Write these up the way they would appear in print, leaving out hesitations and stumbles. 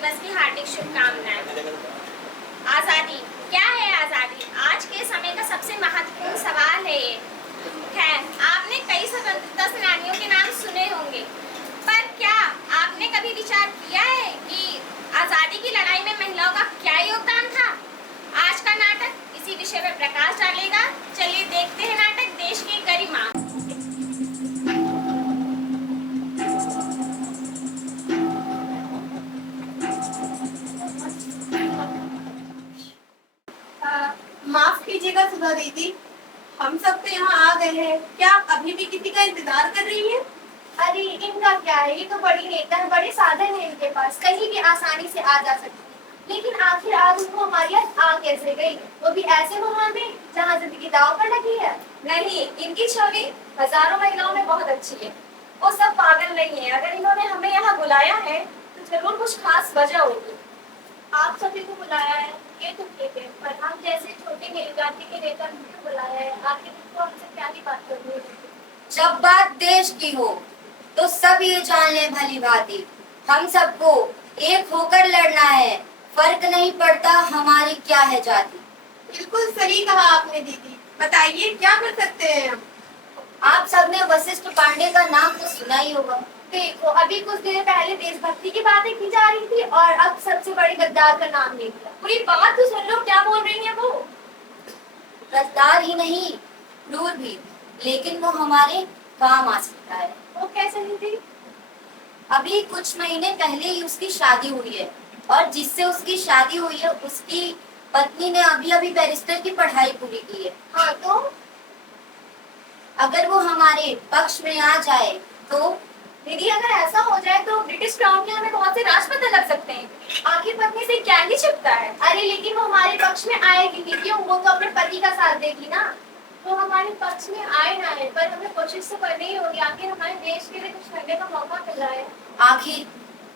दिवस की हार्दिक शुभकामनाएं। आज़ादी क्या है? आज़ादी आज के समय का सबसे महत्वपूर्ण सवाल है ये। खैर, आपने कई स्वतंत्रता सेनानियों के नाम सुने होंगे, पर क्या आपने कभी विचार किया है कि आज़ादी की लड़ाई में महिलाओं का क्या योगदान था? आज का नाटक इसी विषय पर प्रकाश डालेगा। चलिए देखते हैं नाटक देश की गरिमा। माफ कीजिएगा सुधा दीदी, हम सब तो यहाँ आ गए हैं। क्या आप अभी भी किसी का इंतजार कर रही हैं? अरे इनका क्या है, ये तो बड़ी नेता है, बड़े साधन है इनके पास, कहीं भी आसानी से आ जा सकती है। लेकिन आखिर आज उनको हमारी याद आ कैसे गई, वो भी ऐसे माहौल में जहाँ जिंदगी दांव पर लगी है। नहीं, इनकी छवि हजारों महिलाओं में बहुत अच्छी है। वो सब पागल नहीं है। अगर इन्होंने हमें यहाँ बुलाया है तो जरूर कुछ खास वजह होगी। आप सभी को बुलाया है ये तो ठीक है, पर हम जैसे छोटे जाति के नेता को बुलाया है, आखिर इनको हमसे क्या ही बात करनी है। जब बात देश की हो तो सब ये जान ले भली भांति, हम सबको एक होकर लड़ना है। फर्क नहीं पड़ता हमारी क्या है जाति। बिल्कुल सही कहा आपने दीदी। बताइए क्या कर सकते हैं हम? आप सबने वशिष्ठ पांडे का नाम तो सुना ही होगा। देखो, अभी कुछ देर पहले देशभक्ति की बातें की जा रही थी और अब सबसे बड़े गद्दार का नाम ले लिया। पूरी बात तो सुन लो, क्या बोल रही है वो। गद्दार ही नहीं, क्रूर भी, लेकिन वो हमारे काम आ सकता है। वो कैसे दीदी? अभी कुछ महीने पहले ही उसकी शादी हुई है और जिससे उसकी शादी हुई है उसकी पत्नी ने अभी अभी बैरिस्टर की पढ़ाई पूरी की है। हाँ तो अगर वो हमारे पक्ष में आ जाए तो दीदी, अगर ऐसा हो जाए तो ब्रिटिश क्राउन के हमें बहुत से राजपद लग सकते हैं। आखिर पत्नी से क्या ही छिपता है। अरे लेकिन वो हमारे पक्ष में आएगी नहीं, क्यों? वो तो अपने पति का साथ देगी ना। वो हमारे पक्ष में आए ना आए, पर हमें कोशिश तो करनी ही होगी। आखिर हमारे देश के लिए कुछ करने का मौका मिल रहा है। आखिर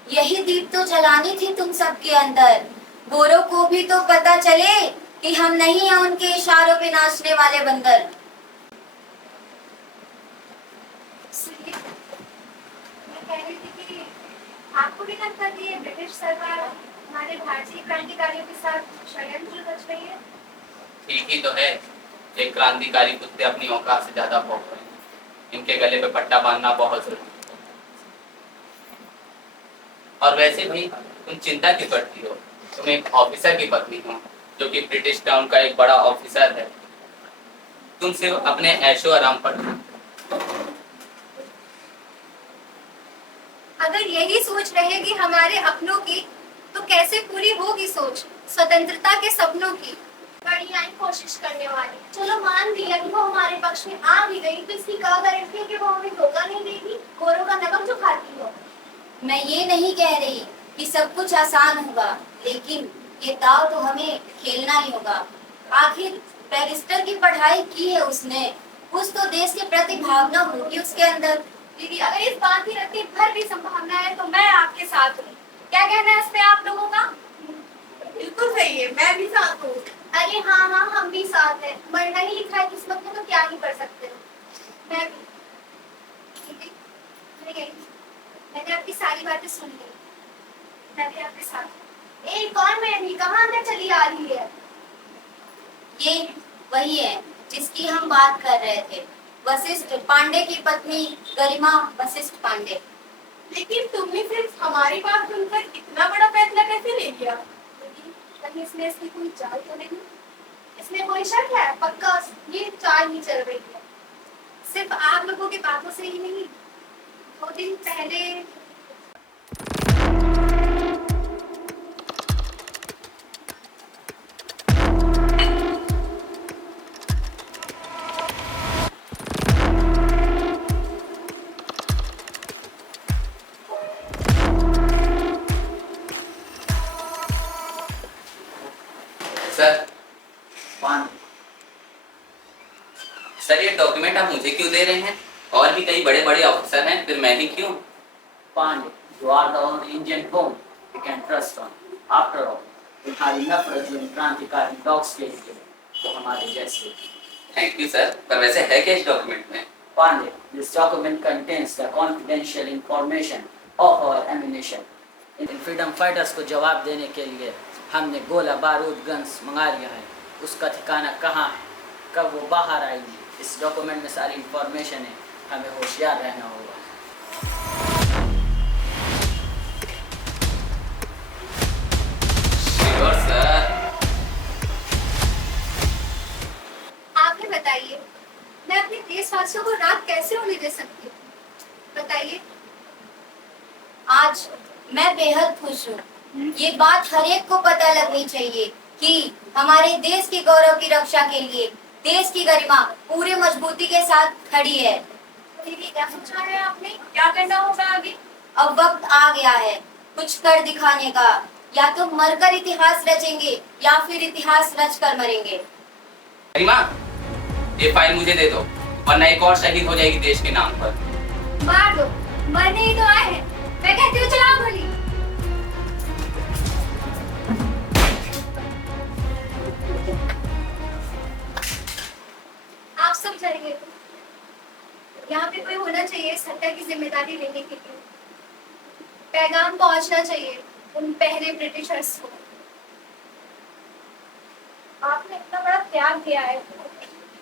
यही दीप तो जलानी थी तुम सबके अंदर। गोरों को भी तो पता चले कि हम नहीं हैं उनके इशारों पे नाचने वाले बंदर। मैं कह रही थी कि आपको भी लगता है कि ब्रिटिश सरकार हमारे भारतीय क्रांतिकारियों के साथ षड्यंत्र रच रही है? ठीक ही तो है। एक क्रांतिकारी कुत्ते अपनी औकात से ज्यादा भौंक रहे हैं। इनके गले पे पट्टा बांधना बहुत जरूरी है। और वैसे भी तुम चिंता क्यों करती हो? तुम एक ऑफिसर की पत्नी हो जो कि ब्रिटिश टाउन का एक बड़ा ऑफिसर है। तुम सिर्फ अपने ऐशो आराम पर। अगर यही सोच रहेगी हमारे अपनों की, तो कैसे पूरी होगी सोच स्वतंत्रता के सपनों की? बड़ी आई कोशिश करने वाली। चलो मान लिया कि वो हमारे पक्ष में आ भी गई, तो इसकी क्या गारंटी है कि वो हमें धोखा नहीं देगी, गोरों का नमक जो खाती हो। मैं ये नहीं कह रही कि सब कुछ आसान होगा, लेकिन ये दाव तो हमें खेलना ही होगा। आखिर बैरिस्टर की पढ़ाई की है उसने, कुछ तो देश के प्रति भावना होगी उसके अंदर। दीदी, अगर इस बात की रत्ती भर भी संभावना है तो मैं आपके साथ हूँ। क्या कहना है इस पे आप लोगों का? बिल्कुल सही है, मैं भी साथ हूँ। अरे हाँ हाँ, हम भी साथ हैं। मरना ही लिखा है किस्मत में, तो क्या ही कर सकते हो। मैं भी दीदी, मैंने आपकी सारी बातें सुन ली। मैं भी आपके साथ हूँ। ए कौन मैं भी, कहाँ अंदर चली आ रही है? ये वही है जिसकी हम बात कर रहे थे, वशिष्ठ पांडे की पत्नी गरिमा वशिष्ठ पांडे। लेकिन तुमने सिर्फ हमारी बात सुनकर इतना बड़ा फैसला कैसे ले लिया? कहीं इसमें इसकी कोई चाल तो नहीं? इसमें कोई शक है? पक्का ये चाल ही चल रही है। सिर्फ आप लोगों की बातों से ही नहीं। 2 दिन पहले सर ये डॉक्यूमेंट आप मुझे क्यों दे रहे हैं? और भी कई बड़े बड़े ऑफिसर हैं, फिर मैं ही क्यों? Pandey, you are the only Indian whom we can trust on. After all, तुम्हारी नफरत जो क्रांतिकारी डॉग्स के लिए तो हमारे जैसे। थैंक यू सर, पर वैसे है क्या इस डॉक्यूमेंट में? Pandey, this document contains the confidential information of our ammunition. In freedom fighters को जवाब देने के लिए हमने गोला बारूद गन्स मंगा लिया है। उसका ठिकाना कहाँ, कब वो बाहर आएगी, इस डॉक्यूमेंट में सारी इंफॉर्मेशन है। हमें होशियार रहना होगा। Sure sir. आप ही बताइए, मैं अपने देशवासियों को रात कैसे होने दे सकती हूँ? बताइए। आज मैं बेहद खुश हूँ। ये बात हर एक को पता लगनी चाहिए कि हमारे देश के गौरव की रक्षा के लिए देश की गरिमा पूरे मजबूती के साथ खड़ी है। दीदी, क्या सोचा है आपने? क्या करना होगा आगे? अब वक्त आ गया है कुछ कर दिखाने का। या तो मरकर इतिहास रचेंगे या फिर इतिहास रच कर मरेंगे। गरिमा, ये फाइल मुझे दे दो, वरना एक और शहीद हो जाएगी देश के नाम पर। मार दो, मरने ही तो आए हैं। मैं कहती हूँ चलाओ गोली। आप सब जाइए। यहाँ पे कोई होना चाहिए इस हत्या की जिम्मेदारी लेने के लिए। पैगाम पहुंचना चाहिए उन पहले ब्रिटिशर्स को। आपने इतना बड़ा त्याग दिया है,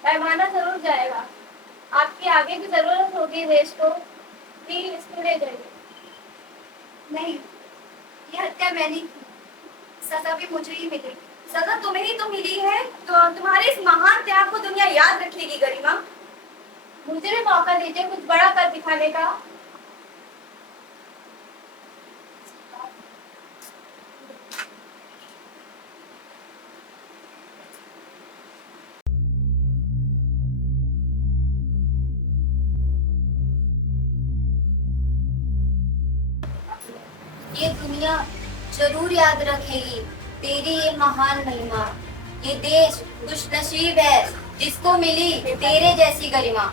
पैमाना जरूर जाएगा। आपकी आगे भी जरूरत होगी देश को, प्लीज इसको ले जाइए। नहीं, ये हत्या मैंने की, सजा भी मुझे ही मिलेगी। सजा तुम्हें ही तो मिली है, तो तुम्हारे इस महान त्याग को दुनिया याद रखेगी गरिमा। मुझे भी मौका दीजिए कुछ बड़ा कर दिखाने का। ये दुनिया जरूर याद रखेगी तेरी ये महान महिमा। ये देश खुशनसीब है जिसको मिली तेरे जैसी गरिमा।